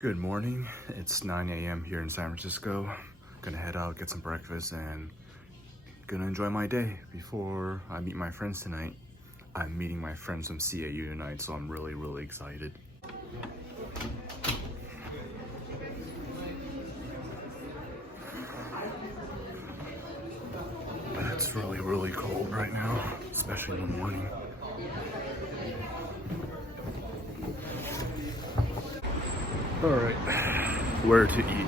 Good morning. It's 9 a.m. here in San Francisco. Gonna head out, get some breakfast, and gonna enjoy my day before I meet my friends tonight. I'm meeting my friends from CAU tonight, so I'm really excited. It's really cold right now, especially in the morning. All right, where to eat?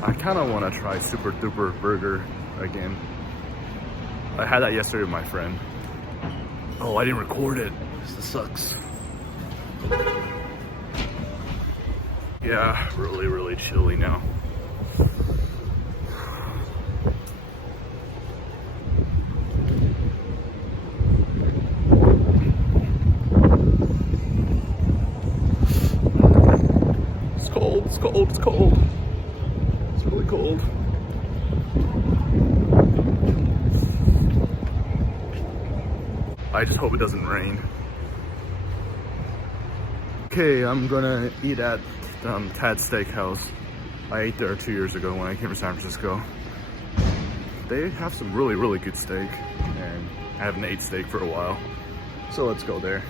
I kind of want to try Super Duper Burger again. I had that yesterday with my friend. Oh, I didn't record it. This sucks. Yeah, really chilly now. It's cold. It's really cold. I just hope it doesn't rain. Okay, I'm gonna eat at Tad's Steakhouse. I ate there 2 years ago when I came to San Francisco. They have some really good steak, and I haven't ate steak for a while. So let's go there.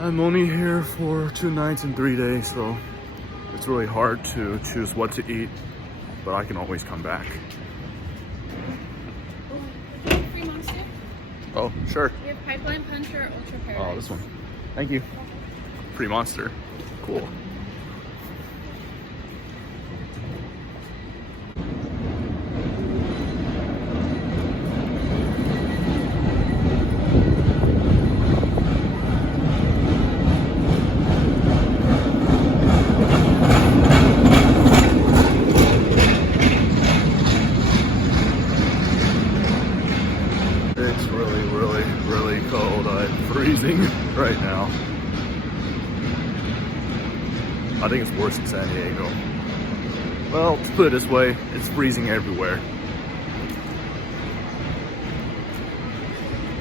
I'm only here for 2 nights and 3 days, so it's really hard to choose what to eat, but I can always come back. Free Monster? Oh, sure. We have Pipeline Punch or Ultra Paradise. Oh, this one. Thank you. Free Monster. Cool. It's really cold. I'm freezing right now. I think it's worse in San Diego. Well, to put it this way, it's freezing everywhere.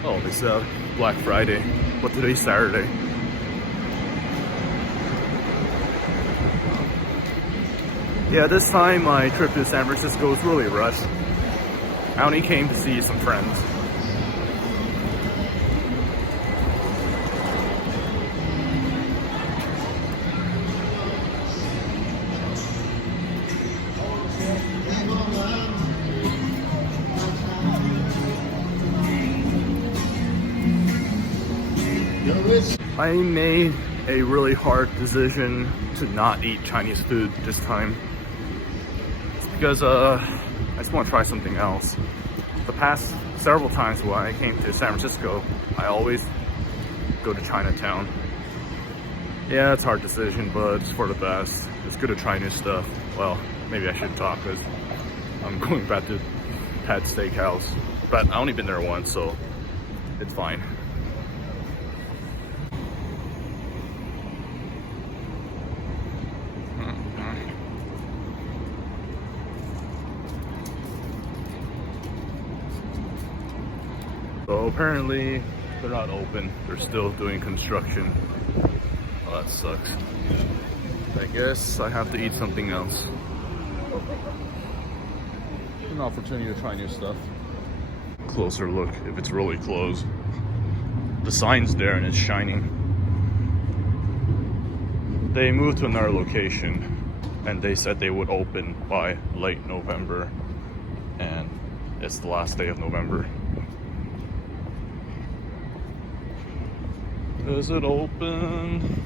Oh, they said Black Friday, but today's Saturday. Yeah, this time my trip to San Francisco was really rushed. I only came to see some friends. I made a really hard decision to not eat Chinese food this time. It's because I just want to try something else. The past several times when I came to San Francisco, I always go to Chinatown. Yeah, it's a hard decision, but it's for the best. It's good to try new stuff. Well, maybe I shouldn't talk because I'm going back to Tad's Steakhouse. But I only been there once, so it's fine. So apparently they're not open. They're still doing construction. Oh, that sucks. I guess I have to eat something else. An opportunity to try new stuff. Closer look if it's really closed. The sign's there and it's shining. They moved to another location and they said they would open by late November, and it's the last day of November. Is it open?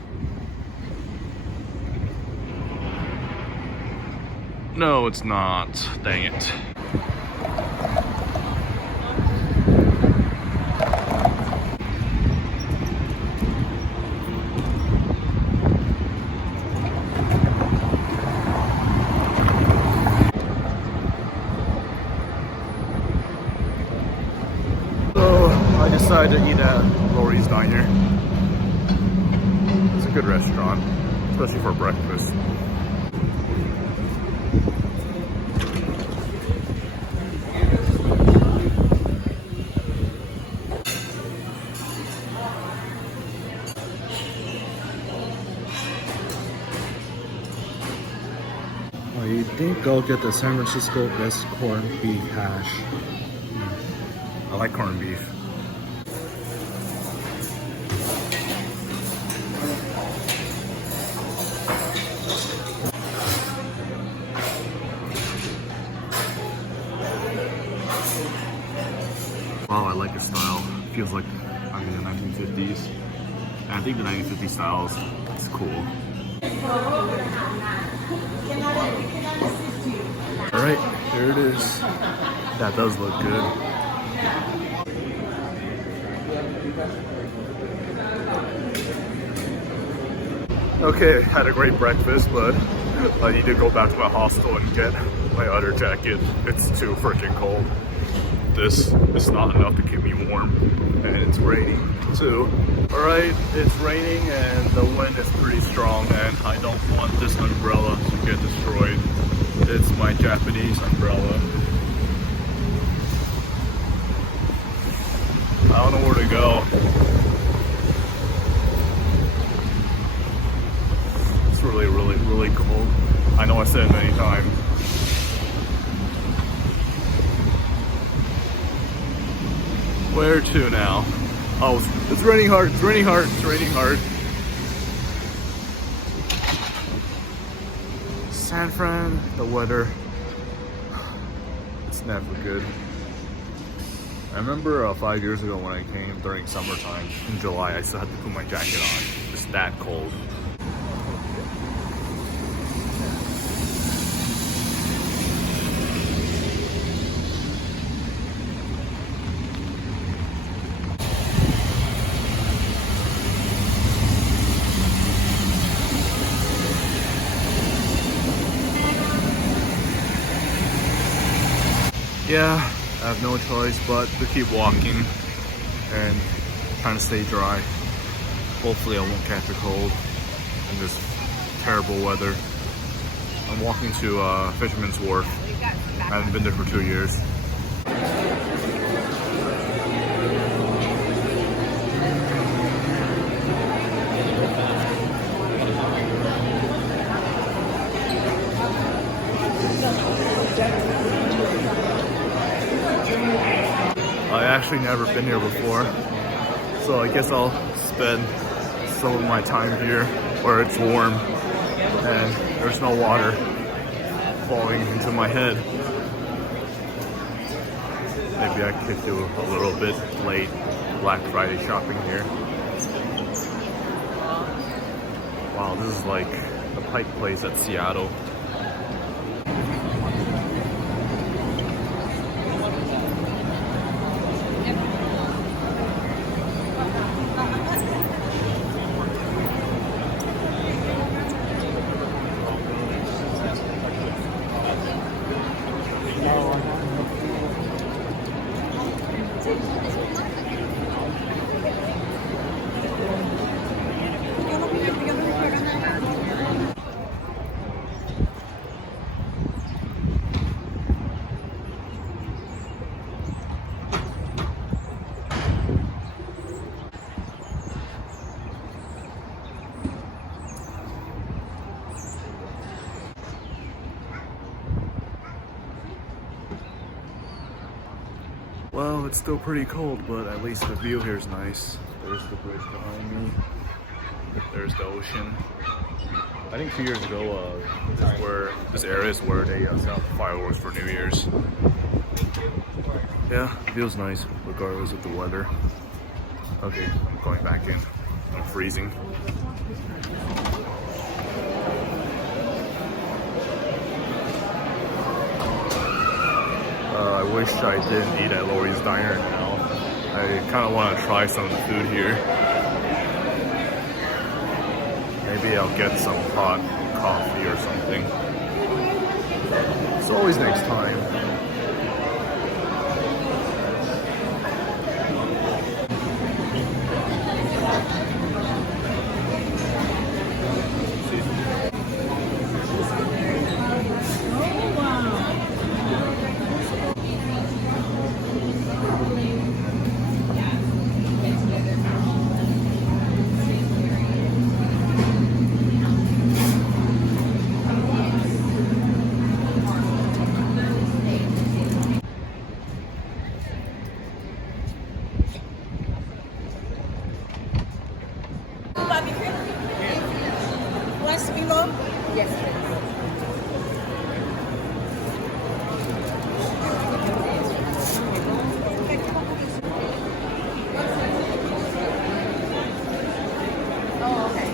No, it's not. Dang it. So I decided to eat at Lori's Diner. It's a good restaurant, especially for breakfast. think I'll get the San Francisco best corned beef hash. I like corned beef. Wow, I like the style. Feels like I'm in the 1950s. And I think the 1950s style is cool. Alright, here it is. That does look good. Okay, had a great breakfast, but I need to go back to my hostel and get my other jacket. It's too freaking cold. This is not enough to keep me warm, and it's raining too. Alright, it's raining and the wind is pretty strong, and I don't want this umbrella to get destroyed. It's my Japanese umbrella. I don't know where to go. It's really, really, really cold. I know I said it many times. Where to now? Oh, it's raining hard, it's raining hard, it's raining hard. San Fran, the weather, it's never good. I remember 5 years ago when I came during summertime in July, I still had to put my jacket on. It's that cold. Yeah, I have no choice but to keep walking and trying to stay dry. Hopefully I won't catch a cold in this terrible weather. I'm walking to Fisherman's Wharf. I haven't been there for 2 years. I actually never been here before, so I guess I'll spend some of my time here where it's warm and there's no water falling into my head. Maybe I could do a little bit late Black Friday shopping here. Wow, this is like the Pike Place at Seattle. Well, it's still pretty cold, but at least the view here is nice. There's the bridge behind me. There's the ocean. I think 2 years ago, this area is where they set up fireworks for New Year's. Yeah, it feels nice regardless of the weather. Okay, I'm going back in. I'm freezing. I wish I didn't eat at Lori's Diner now. I kind of want to try some of the food here. Maybe I'll get some hot coffee or something. It's always next time. rice below? Yes, please. Oh, okay.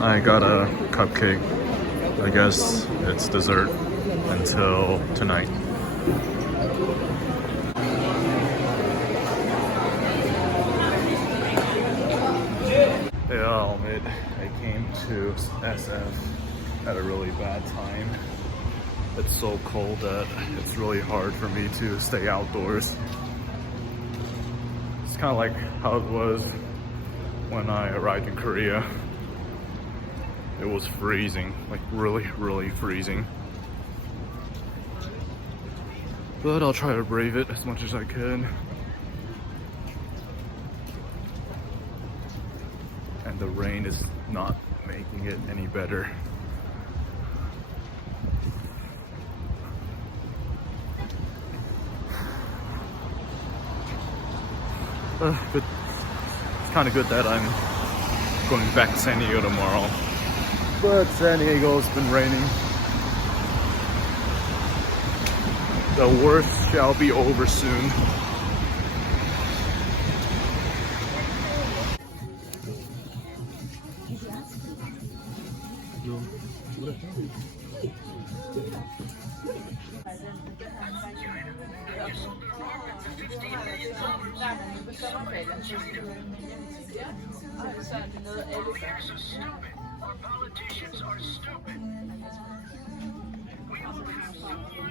I got a cupcake. I guess it's dessert until tonight. Yeah, I came to SF at a really bad time. It's so cold that it's really hard for me to stay outdoors. It's kind of like how it was when I arrived in Korea. It was freezing, like really, really freezing. But I'll try to brave it as much as I can. And the rain is not making it any better. But it's kind of good that I'm going back to San Diego tomorrow. But San Diego's been raining. The worst shall be over soon.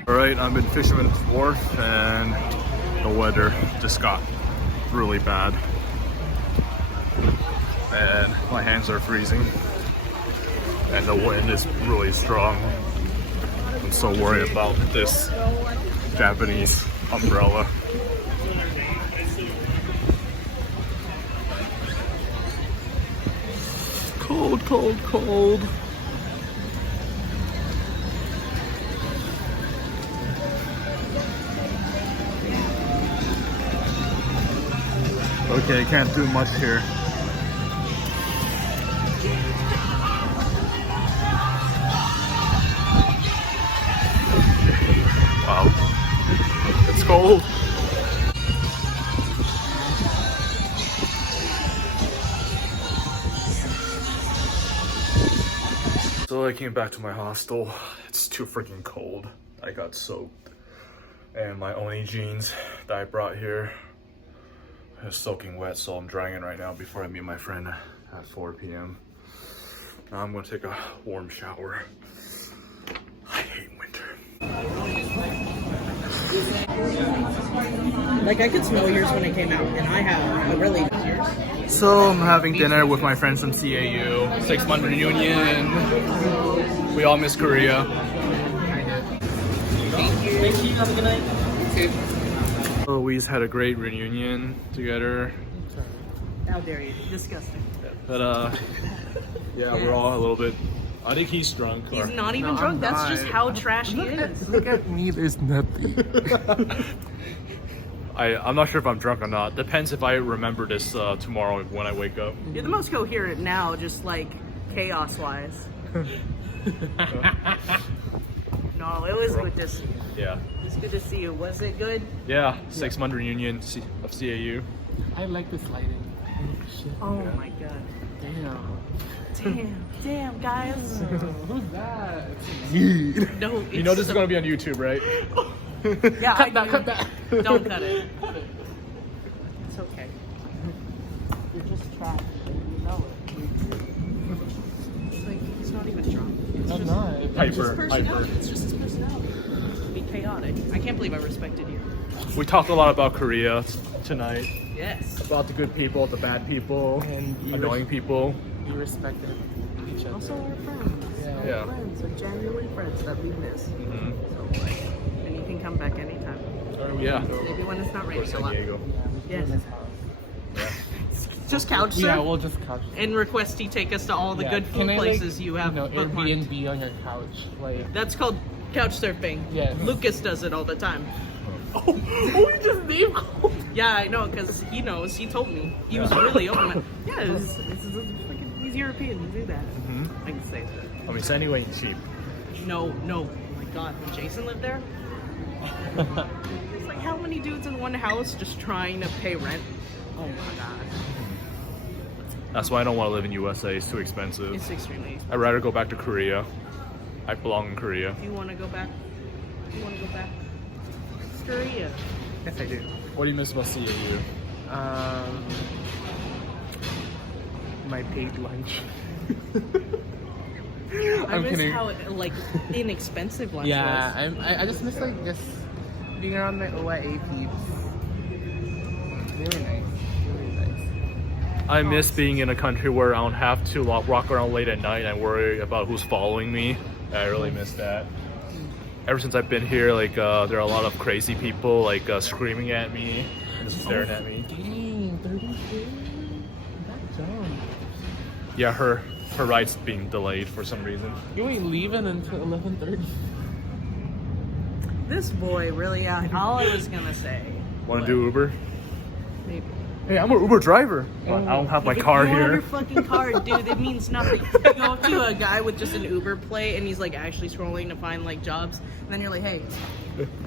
Alright, I'm in Fisherman's Wharf and the weather just got really bad. And my hands are freezing. And the wind is really strong. I'm so worried about this Japanese umbrella. Cold, cold, cold. Okay, can't do much here. Wow, it's cold. So I came back to my hostel. It's too freaking cold. I got soaked. And my Oni jeans that I brought here is soaking wet, so I'm drying it right now before I meet my friend at 4 p.m. Now I'm gonna take a warm shower. I hate winter. Like, I could smell yours when it came out, and I have a really good yours. So I'm having dinner with my friends from CAU. 6-month reunion. We all miss Korea. Thank you. Have a good night. So we just had a great reunion together. How dare you? Disgusting. But yeah, we're all a little bit. I think he's drunk. He's not even drunk. That's just how trash he is. Look at me, there's nothing. I'm not sure if I'm drunk or not. Depends if I remember this tomorrow when I wake up. You're the most coherent now, just like chaos-wise. No, it was good to see you. Yeah. It was good to see you. Was it good? Yeah, 6-month reunion of CAU. I like this lighting. Oh my god. Damn. Damn, guys. Who's that? No, You know this is gonna be on YouTube, right? Yeah, Cut that. Don't cut it. It's okay. You're just trash. You know it. It's like, he's not even drunk. It's I'm just not. his Hyper. personality. It's just his personality. Be chaotic. I can't believe I respected you. We talked a lot about Korea tonight. Yes. About the good people, the bad people, And you annoying people. You respected each other. Also our friends. Yeah. Our friends, our genuine friends that we miss. Mhm. So like, and you can come back anytime. Yeah. Maybe when it's not Or raining a San lot. Diego. Yes. Yeah. Just couch Yeah, surf we'll just couch. and request he take us to all the Yeah, good food can I, places you have bookmarked. Airbnb on your couch, like. That's called couch surfing. Yeah. Lucas does it all the time. Oh, he just name called. Yeah, I know, because he knows. He told me. He was really open. Yeah, he's European. You do that. I can say that. I mean, San Diego ain't cheap. No. Oh my god, when Jason lived there, it's like how many dudes in one house just trying to pay rent? Oh my god. That's why I don't want to live in USA. It's too expensive. It's extremely expensive. I'd rather go back to Korea. I belong in Korea. Do you want to go back? You want to go back? Korea. Yes, I do. What do you miss about CAU? My paid lunch. I miss how like inexpensive lunch Yeah, was. I just miss like just being around my OIA peeps. Really nice. Really nice. I miss being in a country where I don't have to walk around late at night and worry about who's following me. I really miss that. Ever since I've been here, like there are a lot of crazy people like screaming at me and just staring at me. Dang, 33? That's dumb. Yeah, her ride's being delayed for some reason. You ain't leaving until 11:30. This boy really all I was gonna say. Want to do Uber? Maybe. Hey, I'm an Uber driver. But I don't have my car You have your here. fucking car, dude. It means nothing. You go up to a guy with just an Uber plate, and he's like actually scrolling to find like jobs, and then you're like, "Hey,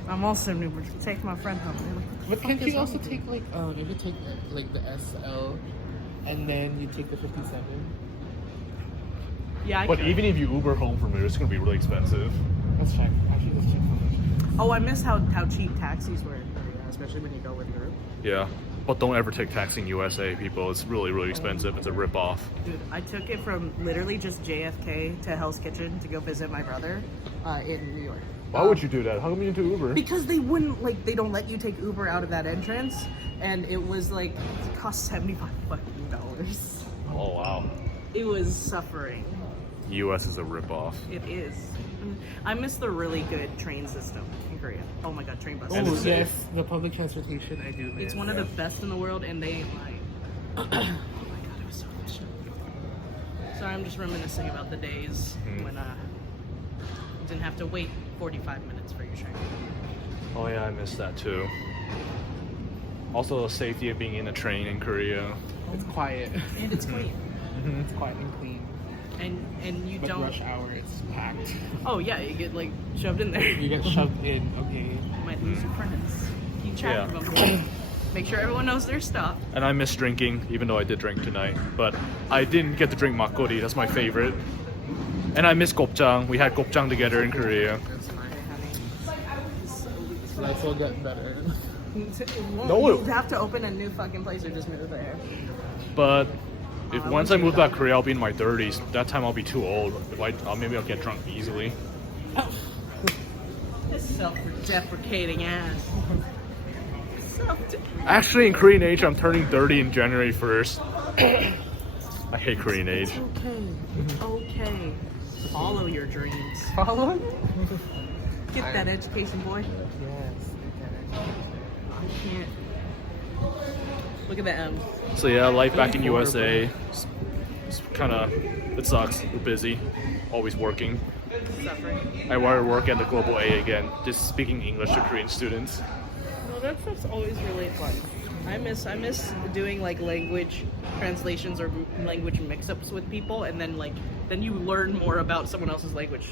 I'm also an Uber. Take my friend home." They're like, But can't is you also wrong with take like if you take like the SL and then you take the 57? "Yeah, I But could." even if you Uber home from here, it's gonna be really expensive. Let's check. Actually, let's check how much. Oh, I miss how cheap taxis were in Korea, especially when you go with a group. Yeah. But don't ever take taxi in USA, people. It's really, really expensive. It's a rip-off. Dude, I took it from literally just JFK to Hell's Kitchen to go visit my brother in New York. Why would you do that? How come you didn't do Uber? Because they wouldn't they don't let you take Uber out of that entrance, and it was like it cost $75 fucking dollars. Oh, wow. It was suffering. US is a rip-off. It is. I miss the really good train system in Korea. Oh my god, train bus. And Oh it's yes, safe. the public transportation I do miss. It's one of the best in the world, and they ain't lying. Oh my god, it was so efficient. Sorry, I'm just reminiscing about the days when you didn't have to wait 45 minutes for your train. Oh, yeah, I miss that, too. Also, the safety of being in a train in Korea. It's quiet. And it's clean. It's quiet and clean. And you But don't. rush hour, it's packed. Oh yeah, you get like shoved in there. You get shoved in. Okay. You might lose your friends. Keep track Yeah. of them. Make sure everyone knows their stuff. And I miss drinking, even though I did drink tonight. But I didn't get to drink makgeolli. That's my favorite. And I miss gopjang. We had gopjang together in Korea. That's fine. Let's all get better. No, You have to open a new fucking place or just move there. But if I once wish I you move back thought- to Korea, I'll be in my 30s. That time I'll be too old. Maybe I'll get drunk easily. This self-deprecating ass. Actually, in Korean age, I'm turning 30 in January 1st. I hate Korean age. Okay. Follow your dreams. Follow? Get that education, boy. Yes. I can't. Look at the M. So yeah, life back in USA. It's kind of, it sucks. We're busy, always working. Suffering. I want to work at the Global A again, just speaking English to Korean students. No, that stuff's always really fun. I miss doing like language translations or language mix-ups with people, and then you learn more about someone else's language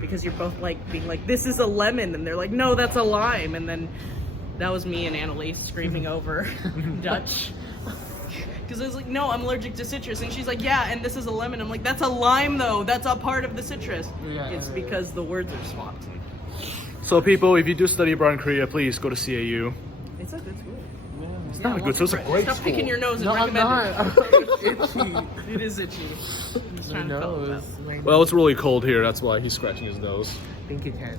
because you're both like being like, this is a lemon, and they're like, no, that's a lime, and then that was me and Annalise screaming over Dutch. Because I was like, no, I'm allergic to citrus. And she's like, yeah, and this is a lemon. I'm like, that's a lime, though. That's a part of the citrus. Yeah, It's yeah, because the words are swapped. So people, if you do study abroad in Korea, please go to CAU. It's a good school. It's not a good, so it's a great Stop school. picking your nose and No, I'm recommend not. it. It's itchy. It is itchy. He's My trying to fill it nose. up. My nose. Well, it's really cold here. That's why he's scratching his nose. Thank you, Ken.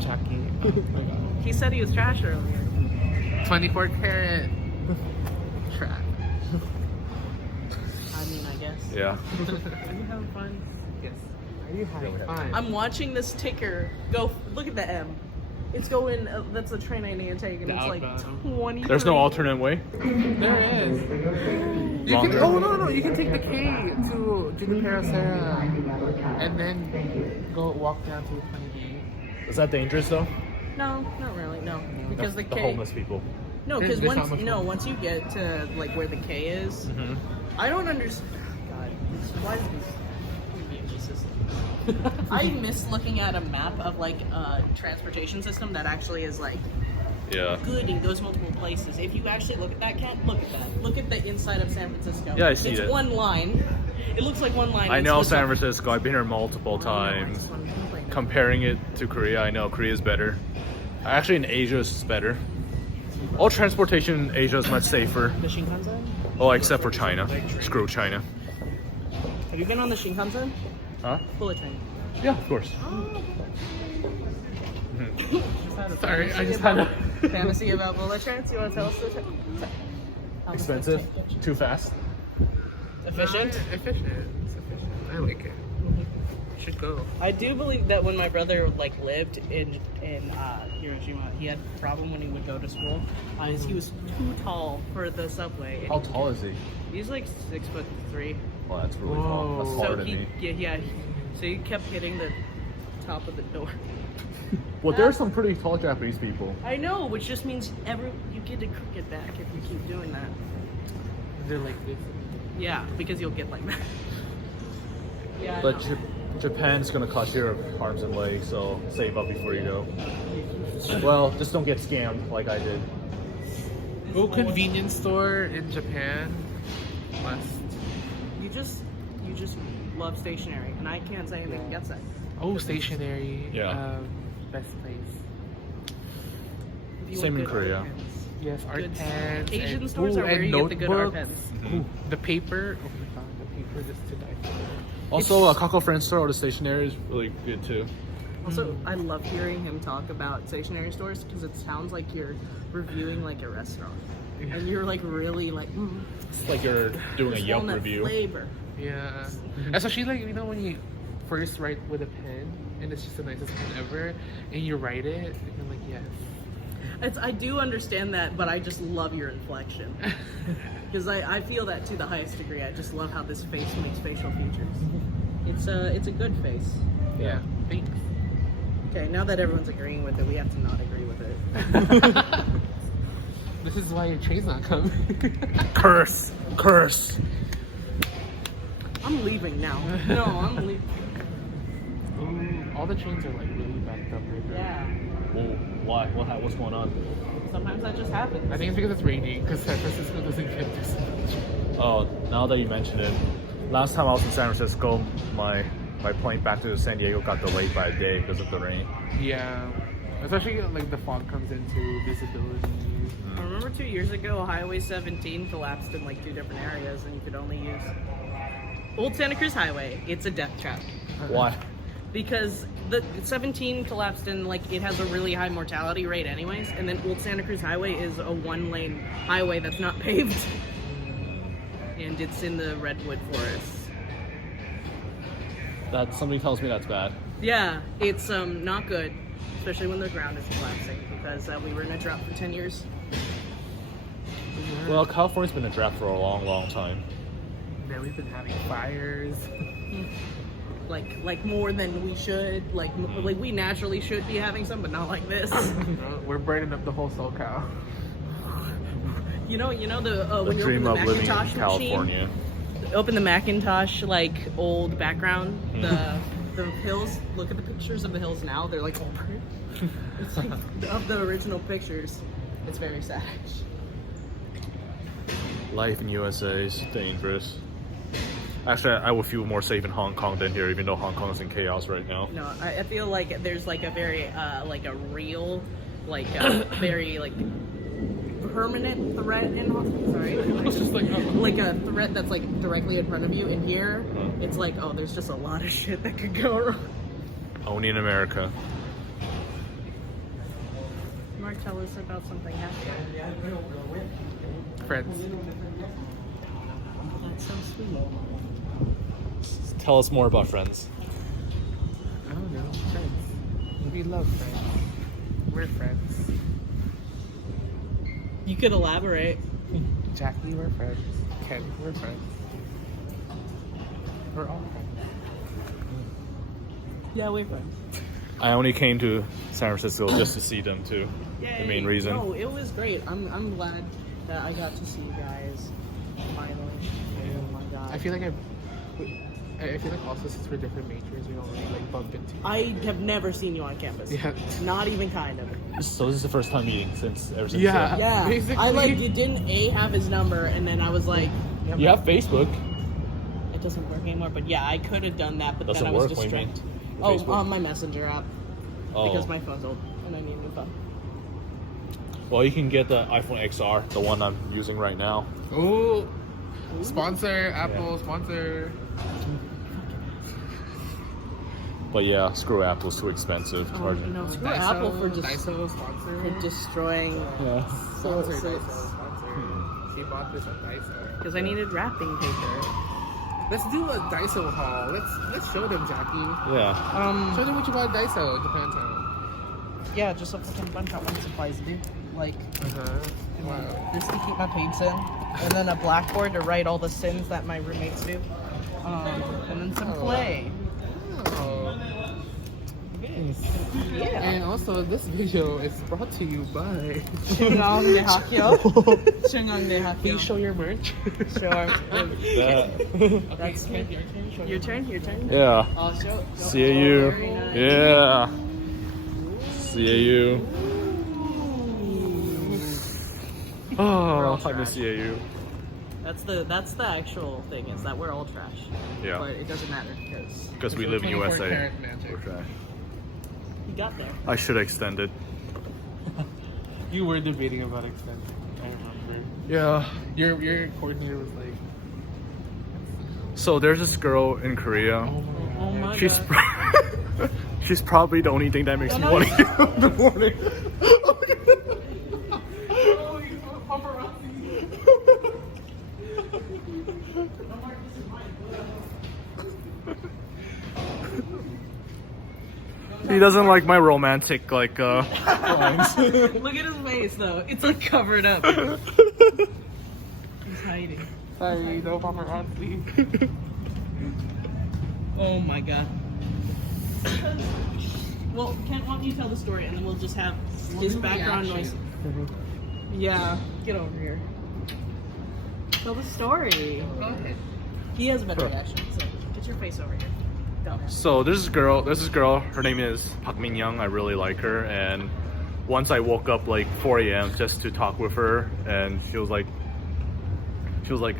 Chucky. Oh my god. He said he was trash earlier. 24 karat. Trap. I mean, I guess. Yeah. Are you having fun? Yes. Are you having fun? I'm watching this ticker go. Look at the M. It's going. That's the train I need to take, and The it's like outbound. 20. There's no alternate way. There is. You can, Longer. oh no, you can take the K to Junipero Serra and then go walk down to 28. Is that dangerous though? No, not really. No, because the The K. homeless people. No, because There's once not much once you get to like where the K is, Mm-hmm. I don't understand. God, why is this? I miss looking at a map of like a transportation system that actually is like Yeah. good and goes multiple places. If you actually look at that, Ken, look at that. Look at the inside of San Francisco. Yeah, I see it's it. one line. It looks like one line. I It's know just San like- Francisco. I've been here multiple I know, times. it's fun to play now. Comparing it to Korea, I know Korea is better. Actually, in Asia, it's better. All transportation in Asia is much safer. The Shinkansen? Oh, except for China. Screw China. Have you been on the Shinkansen? Huh? Bullet train. Yeah, of course. Sorry, I just had a Fantasy about bullet trains? You want to tell us the how Expensive? Too fast? Efficient? Efficient. It's efficient. I like it. Should go. I do believe that when my brother like lived in Hiroshima, he had a problem when he would go to school. Is he was too tall for the subway. How tall is he? He's like 6'3". Well, that's really tall. That's Whoa. taller So than he me. yeah. So he kept hitting the top of the door. Well, there are some pretty tall Japanese people. I know, which just means you get a crooked back if you keep doing that. They're like this. Yeah, because you'll get like that. Yeah. I But know. Japan's gonna cost your arms and legs, so save up before you go. Well, just don't get scammed like I did. Go convenience store in Japan. Must. you just love stationery, and I can't say anything against that. Oh, stationery. Yeah. Best place. If you Same want in good Korea. art pens. Yes, art Good- pens. Asian and, stores are where and you get the good art notebooks. pens. Ooh, the paper. Oh my god, the paper just to die for. Also, a Kako Friend store or the stationery is really good too. Also, I love hearing him talk about stationery stores because it sounds like you're reviewing like a restaurant, and you're like really like It's like you're doing a this Yelp walnut review. flavor. Yeah. Especially like when you first write with a pen and it's just the nicest pen ever, and you write it, and you're like, yes. I do understand that, but I just love your inflection because I feel that to the highest degree. I just love how this face makes facial features. It's a good face. Yeah. Thanks. Okay, now that everyone's agreeing with it, we have to not agree with it. This is why your train's not coming. Curse! Curse! I'm leaving now. No, I'm leaving. Ooh, all the trains are like really backed up right now. Yeah. Well, why? What's going on? Sometimes that just happens. I think it's because it's raining, because San Francisco doesn't get this much. Oh, now that you mention it, last time I was in San Francisco, my plane back to San Diego got delayed by a day because of the rain. Yeah. Especially like the fog comes into visibility. I remember 2 years ago, Highway 17 collapsed in like 2 different areas, and you could only use Old Santa Cruz Highway. It's a death trap Why? because the 17 collapsed in like it has a really high mortality rate, anyways. And then Old Santa Cruz Highway is a 1-lane highway that's not paved, and it's in the redwood forest. That somebody tells me that's bad. Yeah, it's not good, especially when the ground is collapsing because we were in a drought for 10 years. Well, California's been a drought for a long, long time. Now we've been having fires. Like more than we should. Like we naturally should be having some, but not like this. We're burning up the whole SoCal. You know the The when you dream open the of living in Macintosh California. machine, open the Macintosh like old background, the hills. Look at the pictures of the hills now. They're like all burnt. It's like of the original pictures. It's very sad. Life in USA is dangerous. Actually, I would feel more safe in Hong Kong than here, even though Hong Kong is in chaos right now. No, I feel like there's like a very like a real like very like permanent threat in sorry It's just like a threat that's like directly in front of you. And here it's like, oh, there's just a lot of shit that could go wrong. Only in America. Mark, tell us about something happening. Friends. That's so sweet. Tell us more about Friends. I don't know. Friends. We love friends. we're friends. You could elaborate. Jackie, we're friends. Ken, we're friends. We're all friends. Yeah, we're friends. I only came to San Francisco just to see them too. Yeah, The main reason. No, it was great. I'm glad that I got to see you guys finally. Oh my god. I feel like also since we're different majors, we don't really like bump into. I have never seen you on campus. Yeah. Not even kind of. So this is the first time meeting ever since. Yeah. Yeah. Basically. I like you didn't have his number, and then I was like, You have Facebook. it doesn't work anymore. But yeah, I could have done that, but Doesn't then I was work, what do you mean? distracted. The Oh, Facebook? on my messenger app Oh. because my phone's old and I need a new phone. Well, you can get the iPhone XR, the one I'm using right now. Ooh. Sponsor, Apple, sponsor. But yeah, screw Apple, it's too expensive. Oh, no, screw Apple for just Daiso sponsor. for destroying. Yeah. Sponsor, Daiso sponsor. She bought this at Daiso. Because I needed wrapping paper. Let's do a Daiso haul. Let's show them, Jackie. Yeah. Show them what you bought at Daiso, Japantown. Yeah, just a fucking bunch of supplies, dude. Like Wow. this to keep my page in, and then a blackboard to write all the sins that my roommates do, and then some clay. Oh. Yeah. And also, this video is brought to you by. Chungang de Hakyo. Chungang de Hakyo. Please show your merch. Sure. That's me. Your turn. Yeah. I'll show. CAU. Very nice. Yeah. CAU. Oh, I miss CAU. That's the actual thing, is that we're all trash. Yeah. But it doesn't matter Because we live in 24 USA. karat magic. We're trash. you got there. I should extend it. You were debating about extending. I remember. Yeah. Your coordinator was like, So there's this girl in Korea. "Oh my Oh my She's god. she's probably the only thing that makes me want to get up in the morning. He doesn't like my romantic lines. Look at his face though. It's like covered up. He's hiding. Sorry, no paparazzi." Oh my god. Well, Kent, why don't you tell the story and then we'll just have his do background noise. reaction. Yeah, get over here. Tell the story. Go ahead. He has a better reaction, so get your face over here. Go. So there's this girl, her name is Park Min Young. I really like her, and once I woke up like 4 a.m. just to talk with her, and she was like,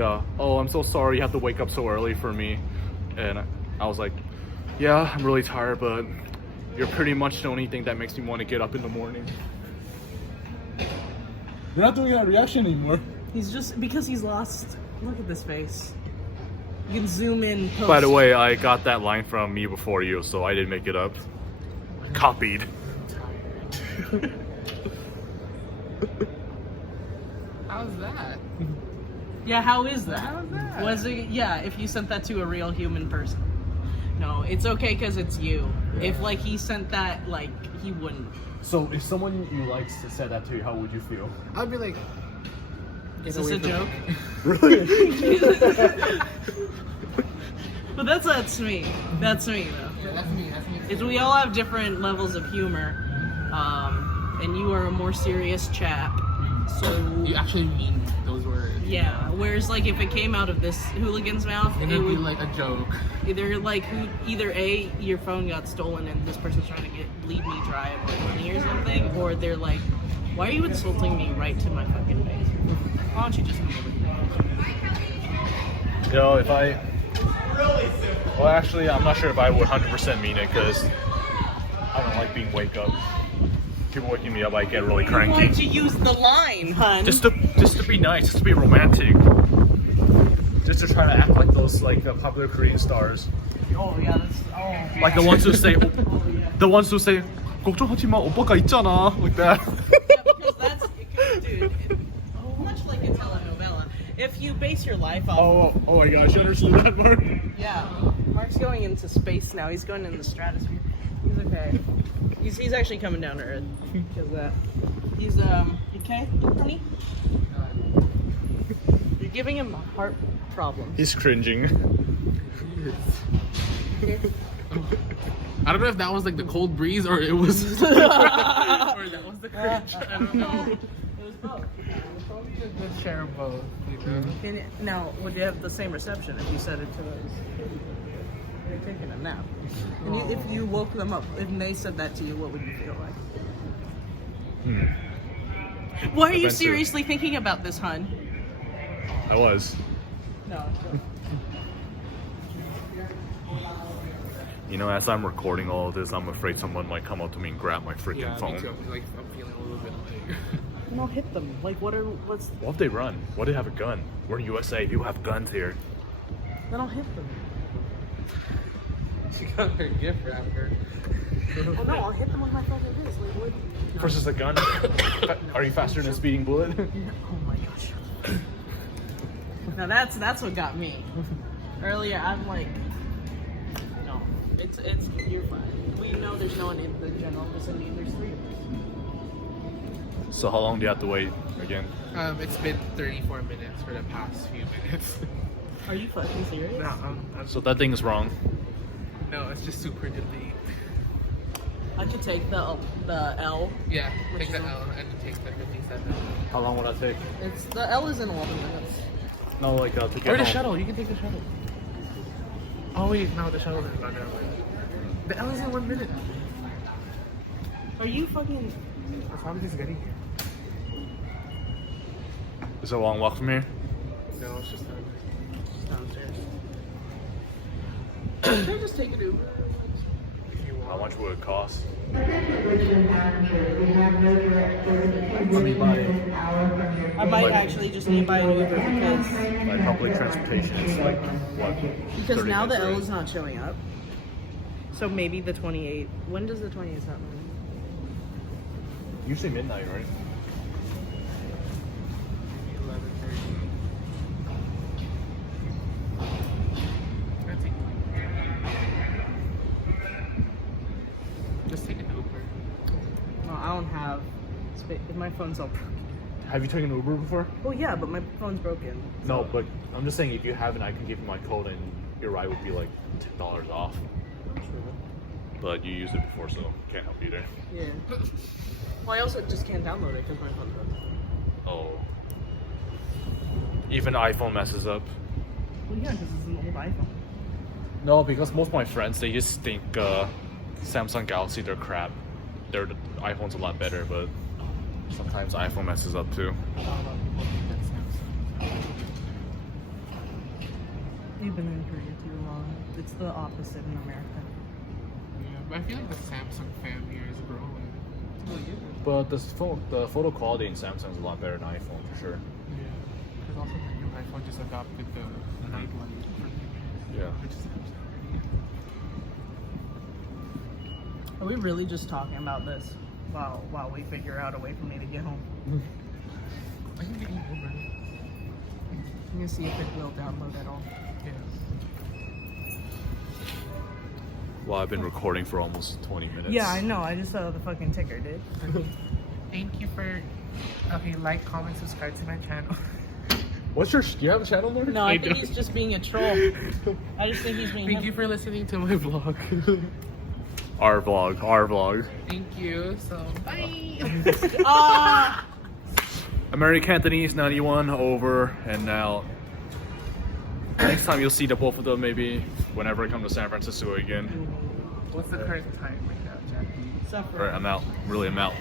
oh, I'm so sorry you have to wake up so early for me. And I was like, yeah, I'm really tired, but you're pretty much the only thing that makes me want to get up in the morning. You're not doing that reaction anymore. He's just because he's lost. Look at this face. You can zoom in. Post. By the way, I got that line from Me Before You, so I didn't make it up. Copied. How's that? Yeah, how is that? How's that? Was it? Yeah, if you sent that to a real human person. No, it's okay because it's you. If like he sent that, like he wouldn't. So if someone you like said that to you, how would you feel? I'd be like, Is this a joke? Really? But that's me. That's me though. Yeah, that's me. That's me. Is we all have different levels of humor, and you are a more serious chap. So You actually mean those words. yeah. Whereas like if it came out of this hooligan's mouth, And it it'd be would like a joke. either A, your phone got stolen and this person's trying to bleed me dry of like money or something, or they're like, why are you insulting me right to my fucking face? Why don't you just come over here? You know, if I... Well, actually, I'm not sure if I would 100% mean it, because I don't like being wake up. People waking me up, I get really Why'd cranky. you use the line, hun? Just to be nice, just to be romantic. Just to try to act like those popular Korean stars. Oh yeah, that's Like the ones who say, 걱정하지 마, 오빠가 있잖아. Like that. Yeah, because that's dude. Much like a telenovela. If you base your life off. Oh my gosh, you understood that, Mark? Yeah. Mark's going into space now. He's going in the stratosphere. He's okay. He's actually coming down to earth. Because he's okay, honey. You're giving him heart problems. He's cringing. I don't know if that was like the cold breeze or it was or that was the cringe. I don't know. It was both. Probably a good share of both. You know? Now, would you have the same reception if you said it to us? You're taking a nap. And if you woke them up, if they said that to you, what would you feel like? Why are you Offensive. seriously thinking about this, hun? I was. No. You know, as I'm recording all of this, I'm afraid someone might come up to me and grab my freaking Yeah, phone. me too. I'm feeling a little bit like. No, hit them. Like, what's? What if they run? What if they have a gun? We're in USA. People have guns here. Then I'll hit them. She got her gift wrapper. Well, no, I'll hit them with my fucking fist. Like, what? Versus a gun? Are you faster than a speeding bullet? Oh my gosh. Now that's what got me. Earlier, I'm like, no, it's you're fine. We know there's no one in the general vicinity. There's 3 of us. So how long do you have to wait again? It's been 34 minutes for the past few minutes. Are you fucking serious? No, So that thing is wrong. no, it's just super delayed. I could take the L. Yeah, Which take the is- L and take the 57. How long will that take? It's the L is in 11 minutes. No, like to get Or the home. shuttle, you can take the shuttle. Oh wait, no, the shuttle is not there. The L is in 1 minute. Are you fucking? That's how just getting here. Is it a long walk from here? No, it's just Downstairs. Should I just take an Uber? if you How want. much would it cost? I might actually just need to buy an Uber because Like public transportation is like what? because 30 now the minutes L away. is not showing up. So maybe the 28. When does the 28 start? Usually midnight, right? 11:30. Just take an Uber. No, I don't have space. My phone's all broken. Have you taken Uber before? Oh yeah, but my phone's broken. No, but I'm just saying if you haven't, I can give you my code and your ride would be like $10 off. But you used it before, so can't help you there. Yeah. Well, I also just can't download it because my phone's broken. Oh. Even iPhone messes up. Well, yeah, because it's an old iPhone. No, because most of my friends, they just think Samsung Galaxy, they're crap. The iPhone's a lot better, but sometimes iPhone messes up too. You've been in Korea too long. It's the opposite in America. Yeah, but I feel like the Samsung fan here is growing. But the photo quality in Samsung is a lot better than iPhone for sure. Yeah. Because also the new iPhone just adopted the night light for Yeah. which is Are we really just talking about this while we figure out a way for me to get home? I can get you Uber. I'm gonna see if it will download at all. Yeah. Well, I've been recording for almost 20 minutes. Yeah, I know. I just saw the fucking ticker, dude. Thank you for like, comment, subscribe to my channel. What's your? Do you have a channel there? No, I I think don't. he's just being a troll. I just think he's being. Thank you for listening to my vlog. Our vlog. Thank you. So bye. Ah! American Cantonese 91 over and out. Next time you'll see the both of them maybe whenever I come to San Francisco again. What's the current time right now, Jackie? Suffer. Alright, I'm out. Really, I'm out.